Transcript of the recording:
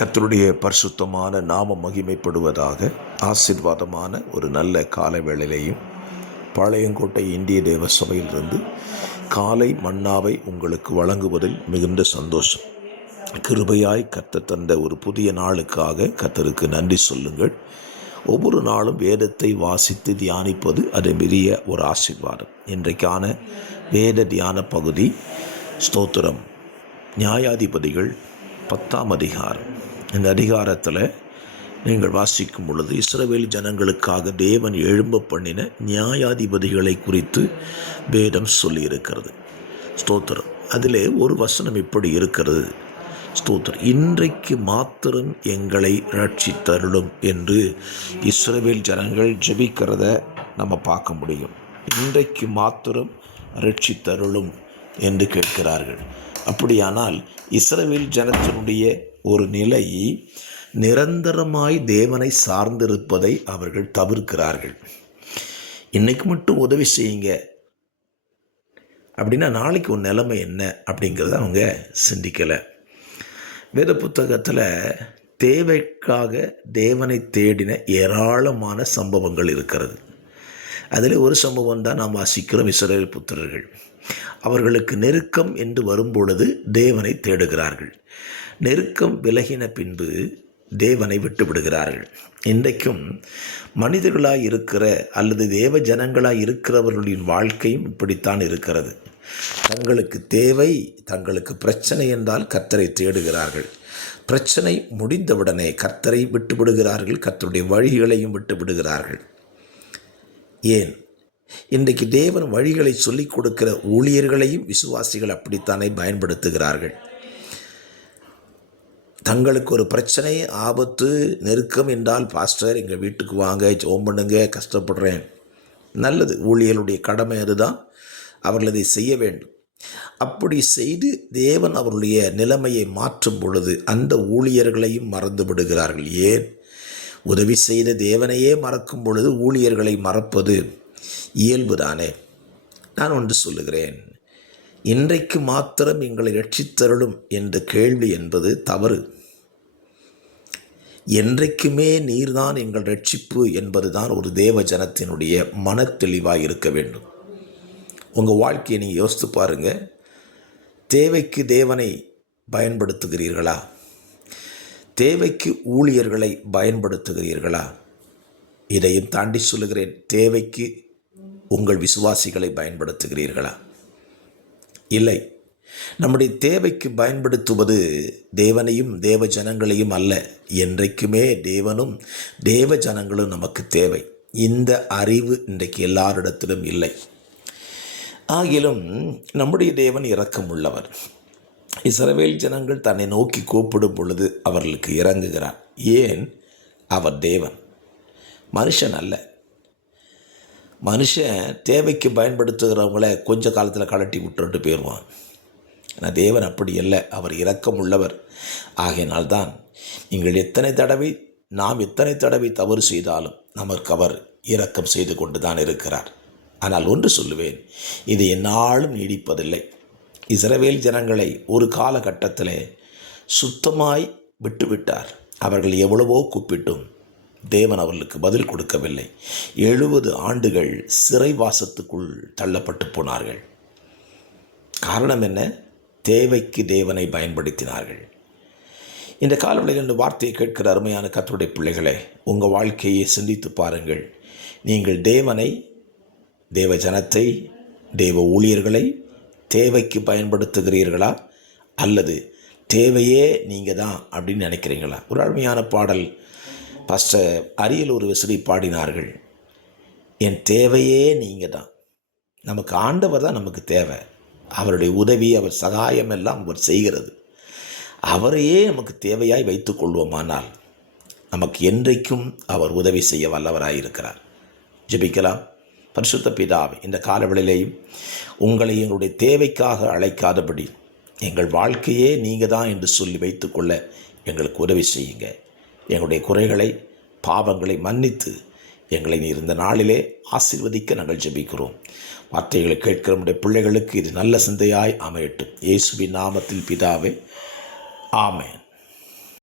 கர்த்தருடைய பரிசுத்தமான நாமம் மகிமைப்படுவதாக. ஆசீர்வாதமான ஒரு நல்ல காலை வேளையிலையும் பாளையங்கோட்டை இந்திய தேவ சபையிலிருந்து காலை மன்னாவை உங்களுக்கு வழங்குவதில் மிகுந்த சந்தோஷம். கிருபையாய் கர்த்தர் தந்த ஒரு புதிய நாளுக்காக கர்த்தருக்கு நன்றி சொல்லுங்கள். ஒவ்வொரு நாளும் வேதத்தை வாசித்து தியானிப்பது அது பெரிய ஒரு ஆசீர்வாதம். இன்றைக்கான வேத தியான பகுதி ஸ்தோத்திரம், நியாயாதிபதிகள் 10ஆம் அதிகாரம். இந்த அதிகாரத்தில் நீங்கள் வாசிக்கும் பொழுது இஸ்ரவேல் ஜனங்களுக்காக தேவன் எழும்ப பண்ணின நியாயாதிபதிகளை குறித்து வேதம் சொல்லியிருக்கிறது. ஸ்தோத்திரம். அதிலே ஒரு வசனம் இப்படி இருக்கிறது. ஸ்தோத்திரம், இன்றைக்கு மாத்திரம் எங்களை ரட்சித்தருளும் என்று இஸ்ரவேல் ஜனங்கள் ஜெபிக்கிறத நம்ம பார்க்க முடியும். இன்றைக்கு மாத்திரம் ரட்சித்தருளும் என்று கேட்கிறார்கள். அப்படியானால் இஸ்ரவேல் ஜனத்தினுடைய ஒரு நிலை நிரந்தரமாய் தேவனை சார்ந்திருப்பதை அவர்கள் தவிர்க்கிறார்கள். இன்னைக்கு மட்டும் உதவி செய்யுங்க அப்படின்னா நாளைக்கு ஒரு நிலைமை என்ன அப்படிங்கிறத அவங்க சிந்திக்கலை. வேத புத்தகத்தில் தேவைக்காக தேவனை தேடின ஏராளமான சம்பவங்கள் இருக்கிறது. அதில் ஒரு சம்பவம் தான் நாம் வாசிக்கிறோம். இஸ்ரவேல் புத்திரர்கள் அவர்களுக்கு நெருக்கம் என்று வரும்பொழுது தேவனை தேடுகிறார்கள். நெருக்கம் விலகின பின்பு தேவனை விட்டு விடுகிறார்கள். இன்றைக்கும் மனிதர்களாய் இருக்கிற அல்லது தேவ ஜனங்களாய் இருக்கிறவர்களின் வாழ்க்கையும் இப்படித்தான் இருக்கிறது. தங்களுக்கு தேவை, தங்களுக்கு பிரச்சனை என்றால் கர்த்தரை தேடுகிறார்கள். பிரச்சனை முடிந்தவுடனே கர்த்தரை விட்டு விடுகிறார்கள், கர்த்தருடைய வழிகளையும் விட்டு விடுகிறார்கள். ஏன்? இன்றைக்கு தேவன் வழிகளை சொல்லிக் கொடுக்கிற ஊழியர்களையும் விசுவாசிகள் அப்படித்தானே பயன்படுத்துகிறார்கள். தங்களுக்கு ஒரு பிரச்சனை, ஆபத்து, நெருக்கம் என்றால், பாஸ்டர் எங்கள் வீட்டுக்கு வாங்க, ஜெபம் பண்ணுங்க, கஷ்டப்படுறேன். நல்லது, ஊழியர்களுடைய கடமை அதுதான். அவர்கள் அதை செய்ய வேண்டும். அப்படி செய்து தேவன் அவருடைய நிலைமையை மாற்றும் பொழுது அந்த ஊழியர்களையும் மறந்து விடுகிறார்கள். ஏன்? உதவி செய்த தேவனையே மறக்கும் பொழுது ஊழியர்களை மறப்பது இயல்புதானே. நான் ஒன்று சொல்லுகிறேன், இன்றைக்கு மாத்திரம் எங்களை ரட்சித்தருளும் என்ற கேள்வி என்பது தவறு. என்றைக்குமே நீர்தான் எங்கள் ரட்சிப்பு என்பதுதான் ஒரு தேவ ஜனத்தினுடைய மனத்தெளிவாக இருக்க வேண்டும். உங்கள் வாழ்க்கையை நீங்கள் யோசித்து பாருங்கள். தேவைக்கு தேவனை பயன்படுத்துகிறீர்களா? தேவைக்கு ஊழியர்களை பயன்படுத்துகிறீர்களா? இதையும் தாண்டி சொல்லுகிறேன், தேவைக்கு உங்கள் விசுவாசிகளை பயன்படுத்துகிறீர்களா? இல்லை. நம்முடைய தேவைக்கு பயன்படுத்துவது தேவனையும் தேவ ஜனங்களையும் அல்ல. என்றைக்குமே தேவனும் தேவ ஜனங்களும் நமக்கு தேவை. இந்த அறிவு இன்றைக்கு எல்லாரிடத்திலும் இல்லை. ஆகிலும் நம்முடைய தேவன் இரக்கமுள்ளவர். இஸ்ரவேல் ஜனங்கள் தன்னை நோக்கி கூப்பிடும் பொழுது அவர்களுக்கு இறங்குகிறார். ஏன்? அவர் தேவன், மனுஷன் அல்ல. மனுஷன் தேவைக்கு பயன்படுத்துகிறவங்கள கொஞ்ச காலத்தில் கலட்டி விட்டுட்டு போயிடுவான். ஆனால் தேவன் அப்படி இல்லை. அவர் இரக்கம் உள்ளவர். ஆகையினால்தான் நாம் எத்தனை தடவை தவறு செய்தாலும் நமக்கு அவர் இரக்கம் செய்து கொண்டு தான் இருக்கிறார். ஆனால் ஒன்று சொல்லுவேன், இது எந்நாளும் நீடிப்பதில்லை. இஸ்ரவேல் ஜனங்களை ஒரு காலகட்டத்தில் சுத்தமாய் விட்டுவிட்டார். அவர்கள் எவ்வளவோ கூப்பிட்டும் தேவன் அவர்களுக்கு பதில் கொடுக்கவில்லை. 70 ஆண்டுகள் சிறைவாசத்துக்குள் தள்ளப்பட்டு போனார்கள். காரணம் என்ன? தேவைக்கு தேவனை பயன்படுத்தினார்கள். இந்த காலவெளியில் இந்த வார்த்தையை கேட்கிற அருமையான கர்த்தருடைய பிள்ளைகளே, உங்கள் வாழ்க்கையை சிந்தித்து பாருங்கள். நீங்கள் தேவனை, தேவ ஜனத்தை, தேவ ஊழியர்களை தேவைக்கு பயன்படுத்துகிறீர்களா அல்லது தேவையே நீங்கள் தான் அப்படின்னு நினைக்கிறீங்களா? ஒரு அருமையான பாடல் பாஸ்டர் அரியல் ஒரு விசிறி பாடினார்கள். என் தேவையே நீங்கள் தான். நமக்கு ஆண்டவர் தான் நமக்கு தேவை. அவருடைய உதவி, அவர் சகாயம் எல்லாம் அவர் செய்கிறது. அவரையே நமக்கு தேவையாய் வைத்து கொள்வோமானால் நமக்கு என்றைக்கும் அவர் உதவி செய்ய வல்லவராயிருக்கிறார். ஜெபிக்கலாம். பரிசுத்த பிதாவே, இந்த காலவெளியிலேயும் உங்களை எங்களுடைய தேவைக்காக அழைக்காதபடி எங்கள் வாழ்க்கையே நீங்கள் தான் என்று சொல்லி வைத்துக்கொள்ள எங்களுக்கு உதவி செய்யுங்க. எங்களுடைய குறைகளை, பாவங்களை மன்னித்து எங்களை நீர் இந்த நாளிலே ஆசீர்வதிக்க நாங்கள் ஜெபிக்கிறோம். வார்த்தைகளை கேட்கிற நம்முடைய பிள்ளைகளுக்கு இது நல்ல சிந்தையாய் அமையட்டும். இயேசுவின் நாமத்தில் பிதாவே, ஆமென்.